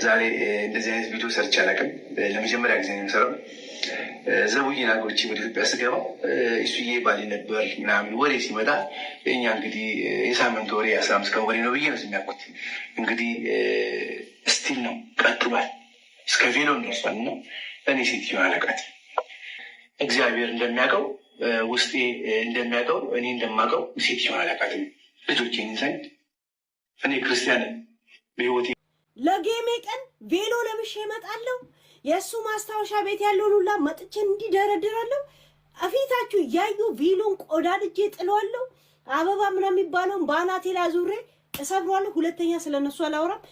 ዛሬ እንደዚህ አይነት ቪዲዮ ሰርቼ አላውቅም። ለመጀመሪያ ጊዜ ነው የምሰራው። ዘቡዬን አግብቼ ወደ ኢትዮጵያ ስገባ እሱዬ ባሌ ነበር ምናምን ወሬ ሲመጣ እኛ እንግዲህ የሳምንት ወሬ 15 ቀን ወሬ ነው ብዬ ነው የሚያውቁት። እንግዲህ ስቲል ነው ቀጥሏል፣ እስከ ቬሎም ደርሷል። እና እኔ ሴትዮን አላውቃትም። እግዚአብሔር እንደሚያውቀው ውስጤ እንደሚያውቀው እኔ እንደማውቀው ሴትዮን አላውቃትም። ልጆቼን ዘንድ እኔ ክርስቲያን በህይወቴ ለጌሜ ቀን ቬሎ ለብሼ እመጣለሁ። የእሱ ማስታወሻ ቤት ያለውን ሁላ መጥቼ እንዲደረድራለሁ። አፊታችሁ እያዩ ቬሎን ቆዳድጄ ጥለዋለሁ። አበባ ምናምን የሚባለውን በአናቴ ላይ አዙሬ እሰብሯለሁ። ሁለተኛ ስለነሱ አላወራም።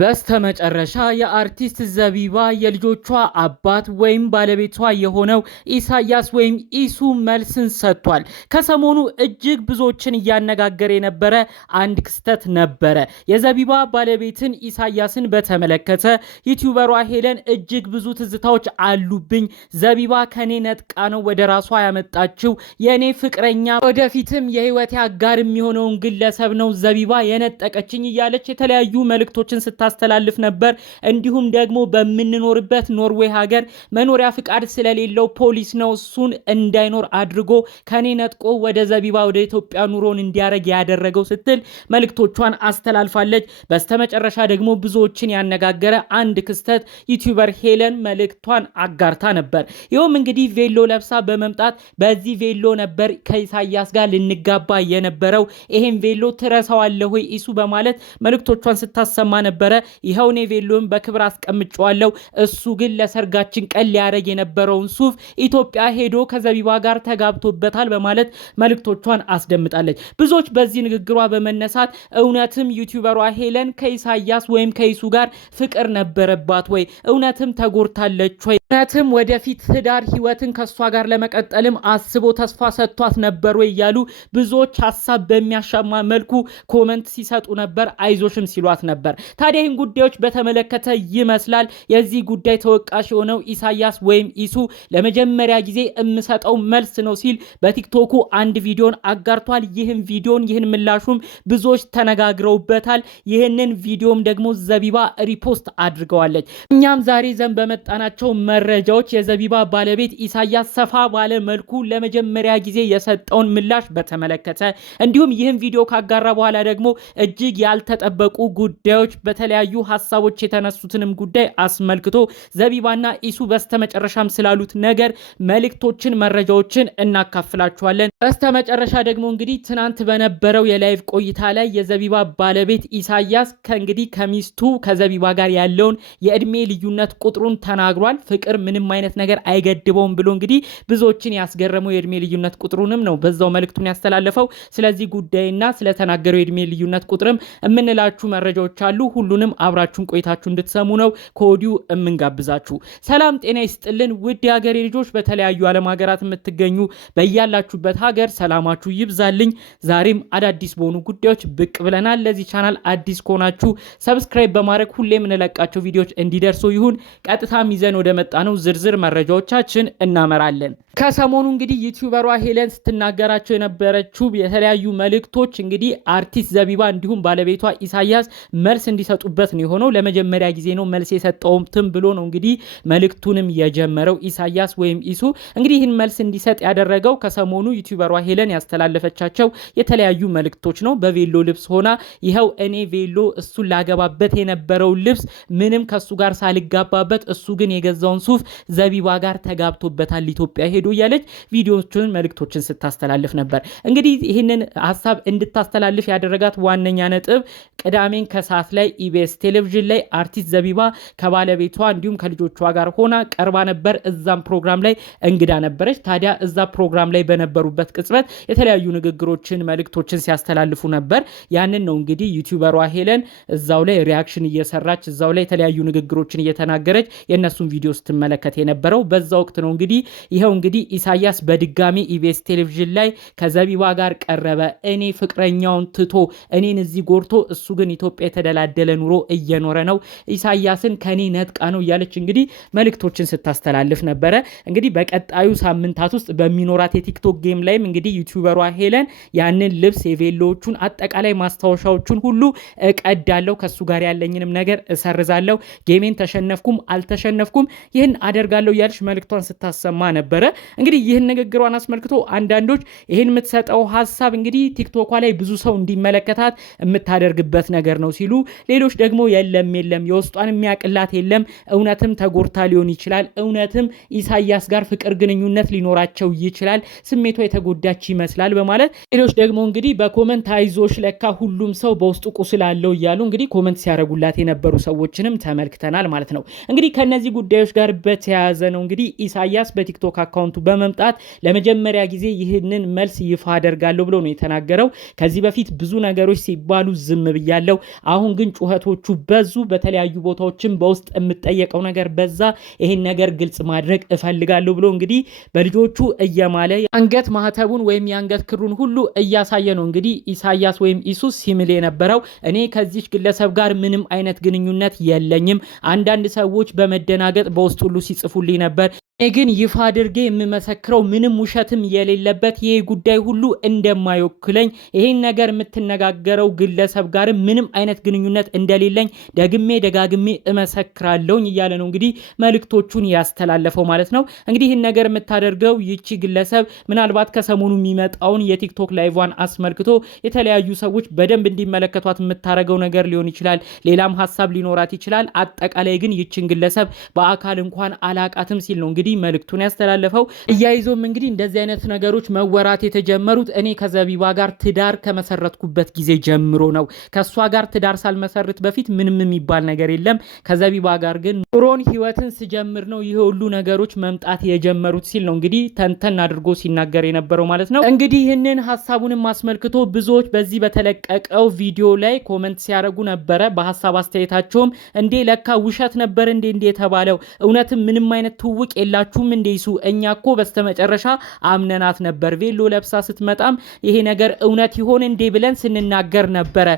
በስተመጨረሻ የአርቲስት ዘቢባ የልጆቿ አባት ወይም ባለቤቷ የሆነው ኢሳያስ ወይም ኢሱ መልስን ሰጥቷል። ከሰሞኑ እጅግ ብዙዎችን እያነጋገረ የነበረ አንድ ክስተት ነበረ። የዘቢባ ባለቤትን ኢሳያስን በተመለከተ ዩቲዩበሯ ሄለን እጅግ ብዙ ትዝታዎች አሉብኝ፣ ዘቢባ ከኔ ነጥቃ ነው ወደ ራሷ ያመጣችው፣ የኔ ፍቅረኛ ወደፊትም የህይወቴ አጋር የሚሆነውን ግለሰብ ነው ዘቢባ የነጠቀችኝ እያለች የተለያዩ መልእክቶችን ስታስተላልፍ ነበር። እንዲሁም ደግሞ በምንኖርበት ኖርዌይ ሀገር መኖሪያ ፍቃድ ስለሌለው ፖሊስ ነው እሱን እንዳይኖር አድርጎ ከኔ ነጥቆ ወደ ዘቢባ ወደ ኢትዮጵያ ኑሮን እንዲያረግ ያደረገው ስትል መልእክቶቿን አስተላልፋለች። በስተመጨረሻ ደግሞ ብዙዎችን ያነጋገረ አንድ ክስተት ዩቲዩበር ሄለን መልእክቷን አጋርታ ነበር። ይኸውም እንግዲህ ቬሎ ለብሳ በመምጣት በዚህ ቬሎ ነበር ከኢሳያስ ጋር ልንጋባ የነበረው፣ ይሄን ቬሎ ትረሳዋለህ ወይ ኢሱ በማለት መልእክቶቿን ስታሰማ ነበር። ይሄው እኔ ቬሎን በክብር አስቀምጫዋለሁ፣ እሱ ግን ለሰርጋችን ቀን ሊያረግ የነበረውን ሱፍ ኢትዮጵያ ሄዶ ከዘቢባ ጋር ተጋብቶበታል በማለት መልእክቶቿን አስደምጣለች። ብዙዎች በዚህ ንግግሯ በመነሳት እውነትም ዩቲዩበሯ ሄለን ከኢሳያስ ወይም ከኢሱ ጋር ፍቅር ነበረባት ወይ? እውነትም ተጎርታለች ወይ? እውነትም ወደፊት ትዳር ህይወትን ከሷ ጋር ለመቀጠልም አስቦ ተስፋ ሰጥቷት ነበር ወይ? እያሉ ብዙዎች ሐሳብ በሚያሻማ መልኩ ኮመንት ሲሰጡ ነበር፣ አይዞሽም ሲሏት ነበር። ታዲያ ይህን ጉዳዮች በተመለከተ ይመስላል የዚህ ጉዳይ ተወቃሽ የሆነው ኢሳያስ ወይም ኢሱ ለመጀመሪያ ጊዜ የምሰጠው መልስ ነው ሲል በቲክቶኩ አንድ ቪዲዮን አጋርቷል። ይህን ምላሹም ብዙዎች ተነጋግረውበታል። ይህንን ቪዲዮም ደግሞ ዘቢባ ሪፖስት አድርገዋለች። እኛም ዛሬ ዘንድ በመጣናቸው መረጃዎች የዘቢባ ባለቤት ኢሳያስ ሰፋ ባለ መልኩ ለመጀመሪያ ጊዜ የሰጠውን ምላሽ በተመለከተ እንዲሁም ይህን ቪዲዮ ካጋራ በኋላ ደግሞ እጅግ ያልተጠበቁ ጉዳዮች በተለያዩ ሐሳቦች የተነሱትንም ጉዳይ አስመልክቶ ዘቢባና ኢሱ በስተመጨረሻም ስላሉት ነገር መልእክቶችን መረጃዎችን እናካፍላችኋለን። በስተመጨረሻ ደግሞ እንግዲህ ትናንት በነበረው የላይቭ ቆይታ ላይ የዘቢባ ባለቤት ኢሳያስ ከእንግዲህ ከሚስቱ ከዘቢባ ጋር ያለውን የእድሜ ልዩነት ቁጥሩን ተናግሯል። ፍቅር ምንም አይነት ነገር አይገድበውም ብሎ እንግዲህ ብዙዎችን ያስገረመው የእድሜ ልዩነት ቁጥሩንም ነው በዛው መልእክቱን ያስተላለፈው። ስለዚህ ጉዳይና ስለተናገረው የእድሜ ልዩነት ቁጥርም የምንላችሁ መረጃዎች አሉ። ሁሉንም አብራችሁን ቆይታችሁ እንድትሰሙ ነው ከወዲሁ የምንጋብዛችሁ። ሰላም ጤና ይስጥልን ውድ የሀገሬ ልጆች፣ በተለያዩ ዓለም ሀገራት የምትገኙ በያላችሁበት ሀገር ሰላማችሁ ይብዛልኝ። ዛሬም አዳዲስ በሆኑ ጉዳዮች ብቅ ብለናል። ለዚህ ቻናል አዲስ ከሆናችሁ ሰብስክራይብ በማድረግ ሁሌ የምንለቃቸው ቪዲዮዎች እንዲደርሱ ይሁን። ቀጥታም ይዘን ወደ መጣነው ዝርዝር መረጃዎቻችን እናመራለን። ከሰሞኑ እንግዲህ ዩቲዩበሯ ሄለን ስትናገራቸው የነበረችው የተለያዩ መልእክቶች እንግዲህ አርቲስት ዘቢባ እንዲሁም ባለቤቷ ኢሳያስ መልስ እንዲሰጡበት ነው የሆነው። ለመጀመሪያ ጊዜ ነው መልስ የሰጠውም ብሎ ነው እንግዲህ መልእክቱንም የጀመረው ኢሳያስ ወይም ኢሱ። እንግዲህ ይህን መልስ እንዲሰጥ ያደረገው ከሰሞኑ ዩቲዩበሯ ሄለን ያስተላለፈቻቸው የተለያዩ መልእክቶች ነው። በቬሎ ልብስ ሆና ይኸው እኔ ቬሎ እሱን ላገባበት የነበረው ልብስ ምንም ከሱ ጋር ሳልጋባበት እሱ ግን የገዛውን ሱፍ ዘቢባ ጋር ተጋብቶበታል ኢትዮጵያ ሄዶ እያለች ቪዲዮዎችን መልእክቶችን ስታስተላልፍ ነበር። እንግዲህ ይህንን ሐሳብ እንድታስተላልፍ ያደረጋት ዋነኛ ነጥብ ቅዳሜን ከሰዓት ላይ ኢቢኤስ ቴሌቪዥን ላይ አርቲስት ዘቢባ ከባለቤቷ እንዲሁም ከልጆቿ ጋር ሆና ቀርባ ነበር። እዛም ፕሮግራም ላይ እንግዳ ነበረች። ታዲያ እዛ ፕሮግራም ላይ በነበሩበት ቅጽበት የተለያዩ ንግግሮችን መልእክቶችን ሲያስተላልፉ ነበር። ያንን ነው እንግዲህ ዩቲዩበሯ ሄለን እዛው ላይ ሪያክሽን እየሰራች እዛው ላይ የተለያዩ ንግግሮችን እየተናገረች የነሱን ቪዲዮ ስትመለከት የነበረው። በዛ ወቅት ነው እንግዲህ ይሄው እንግዲህ እንግዲህ ኢሳያስ በድጋሚ ኢቢኤስ ቴሌቪዥን ላይ ከዘቢባ ጋር ቀረበ። እኔ ፍቅረኛውን ትቶ እኔን እዚህ ጎርቶ እሱ ግን ኢትዮጵያ የተደላደለ ኑሮ እየኖረ ነው፣ ኢሳያስን ከኔ ነጥቃ ነው እያለች እንግዲህ መልእክቶችን ስታስተላልፍ ነበረ። እንግዲህ በቀጣዩ ሳምንታት ውስጥ በሚኖራት የቲክቶክ ጌም ላይም እንግዲህ ዩቲዩበሯ ሄለን ያንን ልብስ የቬሎዎቹን አጠቃላይ ማስታወሻዎቹን ሁሉ እቀዳለሁ፣ ከሱ ጋር ያለኝንም ነገር እሰርዛለሁ፣ ጌሜን ተሸነፍኩም አልተሸነፍኩም ይህን አደርጋለሁ እያለች መልእክቷን ስታሰማ ነበረ። እንግዲህ ይህን ንግግሯን አስመልክቶ አንዳንዶች ይህን የምትሰጠው ሀሳብ እንግዲህ ቲክቶኳ ላይ ብዙ ሰው እንዲመለከታት የምታደርግበት ነገር ነው ሲሉ፣ ሌሎች ደግሞ የለም የውስጧን የሚያቅላት የለም፣ እውነትም ተጎርታ ሊሆን ይችላል፣ እውነትም ኢሳያስ ጋር ፍቅር ግንኙነት ሊኖራቸው ይችላል፣ ስሜቷ የተጎዳች ይመስላል በማለት ሌሎች ደግሞ እንግዲህ በኮመንት አይዞሽ ለካ ሁሉም ሰው በውስጡ ቁስል አለው እያሉ እንግዲህ ኮመንት ሲያደርጉላት የነበሩ ሰዎችንም ተመልክተናል ማለት ነው። እንግዲህ ከነዚህ ጉዳዮች ጋር በተያያዘ ነው እንግዲህ ኢሳያስ በቲክቶክ አካውንቱ በመምጣት ለመጀመሪያ ጊዜ ይህንን መልስ ይፋ አደርጋለሁ ብሎ ነው የተናገረው። ከዚህ በፊት ብዙ ነገሮች ሲባሉ ዝም ብያለሁ፣ አሁን ግን ጩኸቶቹ በዙ፣ በተለያዩ ቦታዎችም በውስጥ የምጠየቀው ነገር በዛ፣ ይሄን ነገር ግልጽ ማድረግ እፈልጋለሁ ብሎ እንግዲህ በልጆቹ እየማለ አንገት ማህተቡን ወይም የአንገት ክሩን ሁሉ እያሳየ ነው እንግዲህ ኢሳያስ ወይም ኢሱስ ሲምል የነበረው። እኔ ከዚች ግለሰብ ጋር ምንም አይነት ግንኙነት የለኝም፣ አንዳንድ ሰዎች በመደናገጥ በውስጥ ሁሉ ሲጽፉልኝ ነበር፣ እኔ ግን ይፋ አድርጌ የምመሰክረው ምንም ውሸትም የሌለበት ይሄ ጉዳይ ሁሉ እንደማይወክለኝ፣ ይሄን ነገር የምትነጋገረው ግለሰብ ጋር ምንም አይነት ግንኙነት እንደሌለኝ ደግሜ ደጋግሜ እመሰክራለሁኝ እያለ ነው እንግዲህ መልእክቶቹን ያስተላለፈው ማለት ነው። እንግዲህ ይህን ነገር የምታደርገው ይቺ ግለሰብ ምናልባት ከሰሞኑ የሚመጣውን የቲክቶክ ላይቫን አስመልክቶ የተለያዩ ሰዎች በደንብ እንዲመለከቷት የምታደርገው ነገር ሊሆን ይችላል፣ ሌላም ሀሳብ ሊኖራት ይችላል። አጠቃላይ ግን ይችን ግለሰብ በአካል እንኳን አላቃትም ሲል ነው እንግዲህ መልእክቱን ያስተላለፈው። እያይዞም እንግዲህ እንደዚህ አይነት ነገሮች መወራት የተጀመሩት እኔ ከዘቢባ ጋር ትዳር ከመሰረትኩበት ጊዜ ጀምሮ ነው። ከሷ ጋር ትዳር ሳልመሰርት በፊት ምንም የሚባል ነገር የለም። ከዘቢባ ጋር ግን ኑሮን ህይወትን ስጀምር ነው ይሄ ሁሉ ነገሮች መምጣት የጀመሩት ሲል ነው እንግዲህ ተንተን አድርጎ ሲናገር የነበረው ማለት ነው። እንግዲህ ይህንን ሀሳቡንም አስመልክቶ ብዙዎች በዚህ በተለቀቀው ቪዲዮ ላይ ኮመንት ሲያደርጉ ነበረ። በሀሳብ አስተያየታቸውም እንዴ ለካ ውሸት ነበር እንዴ የተባለው፣ እውነትም ምንም አይነት ትውውቅ የላችሁም እንደይሱ፣ እኛ እኮ በስተመጨረሻ አምነናት ነበር፣ ቬሎ ለብሳ ስትመጣም ይሄ ነገር እውነት ይሆን እንዴ ብለን ስንናገር ነበረ፣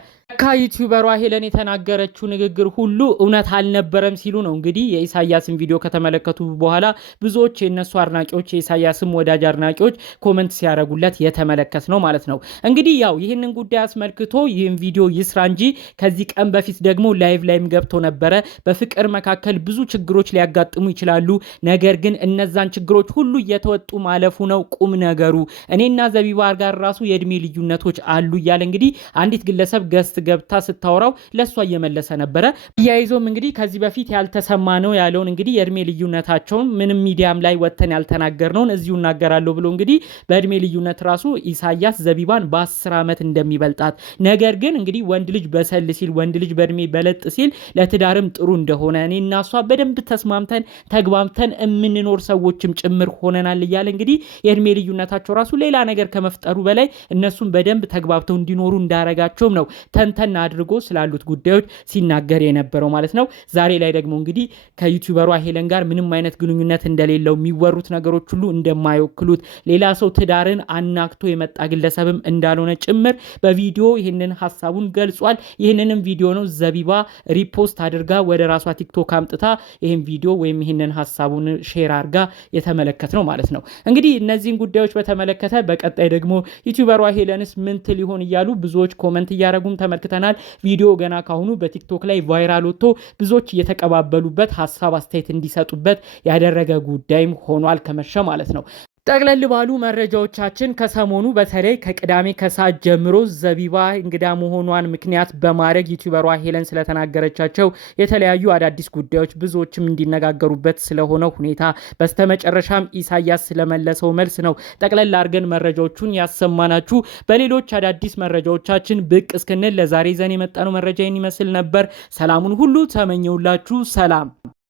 ዩቲዩበሯ ሄለን የተናገረችው ንግግር ሁሉ እውነት አልነበረም ሲሉ ነው እንግዲህ የኢሳያስን ቪዲዮ ከተመለከቱ በኋላ ብዙዎች የነሱ አድናቂዎች የኢሳያስም ወዳጅ አድናቂዎች ኮመንት ሲያደርጉለት የተመለከት ነው ማለት ነው። እንግዲህ ያው ይህንን ጉዳይ አስመልክቶ ይህን ቪዲዮ ይስራ እንጂ ከዚህ ቀን በፊት ደግሞ ላይቭ ላይም ገብቶ ነበረ። በፍቅር መካከል ብዙ ችግሮች ሊያጋጥሙ ይችላሉ፣ ነገር ግን እነዛን ችግሮች ሁሉ እየተወጡ ማለፉ ነው ቁም ነገሩ፣ እኔና ዘቢባ ጋር ራሱ የእድሜ ልዩነቶች አሉ እያለ እንግዲህ አንዲት ግለሰብ ገስት ገብታ ስታወራው ለሷ እየመለሰ ነበረ። እያይዞም እንግዲህ ከዚህ በፊት ያልተሰማ ነው ያለውን እንግዲህ የእድሜ ልዩነታቸውን ምንም ሚዲያም ላይ ወጥተን ያልተናገርነውን እዚሁ እናገራለሁ ብሎ እንግዲህ በእድሜ ልዩነት ራሱ ኢሳያስ ዘቢባን በ10 ዓመት እንደሚበልጣት፣ ነገር ግን እንግዲህ ወንድ ልጅ በሰል ሲል ወንድ ልጅ በእድሜ በለጥ ሲል ለትዳርም ጥሩ እንደሆነ እኔ እና እሷ በደንብ ተስማምተን ተግባምተን የምንኖር ሰዎችም ጭምር ሆነናል እያለ እንግዲህ የእድሜ ልዩነታቸው ራሱ ሌላ ነገር ከመፍጠሩ በላይ እነሱም በደንብ ተግባብተው እንዲኖሩ እንዳረጋቸውም ነው ተንተን አድርጎ ስላሉት ጉዳዮች ሲናገር የነበረው ማለት ነው። ዛሬ ላይ ደግሞ እንግዲህ ከዩቲዩበሯ ሄለን ጋር ምንም አይነት ግንኙነት እንደሌለው፣ የሚወሩት ነገሮች ሁሉ እንደማይወክሉት፣ ሌላ ሰው ትዳርን አናክቶ የመጣ ግለሰብም እንዳልሆነ ጭምር በቪዲዮ ይህንን ሀሳቡን ገልጿል። ይህንንም ቪዲዮ ነው ዘቢባ ሪፖስት አድርጋ ወደ ራሷ ቲክቶክ አምጥታ ይህን ቪዲዮ ወይም ይህንን ሀሳቡን ሼር አድርጋ የተመለከት ነው ማለት ነው። እንግዲህ እነዚህን ጉዳዮች በተመለከተ በቀጣይ ደግሞ ዩቲዩበሯ ሄለንስ ምን ትል ይሆን እያሉ ብዙዎች ኮመንት እያደረጉም ተመልክተናል። ቪዲዮ ገና ካሁኑ በቲክቶክ ላይ ቫይራል ወጥቶ ብዙዎች እየተቀባበሉበት ሀሳብ አስተያየት እንዲሰጡበት ያደረገ ጉዳይም ሆኗል ከመሸ ማለት ነው። ጠቅለል ባሉ መረጃዎቻችን ከሰሞኑ በተለይ ከቅዳሜ ከሰዓት ጀምሮ ዘቢባ እንግዳ መሆኗን ምክንያት በማድረግ ዩቲዩበሯ ሄለን ስለተናገረቻቸው የተለያዩ አዳዲስ ጉዳዮች ብዙዎችም እንዲነጋገሩበት ስለሆነው ሁኔታ በስተመጨረሻም ኢሳያስ ስለመለሰው መልስ ነው ጠቅለል አድርገን መረጃዎቹን ያሰማናችሁ። በሌሎች አዳዲስ መረጃዎቻችን ብቅ እስክንል ለዛሬ ይዘን የመጣነው መረጃ ይመስል ነበር። ሰላሙን ሁሉ ተመኘውላችሁ። ሰላም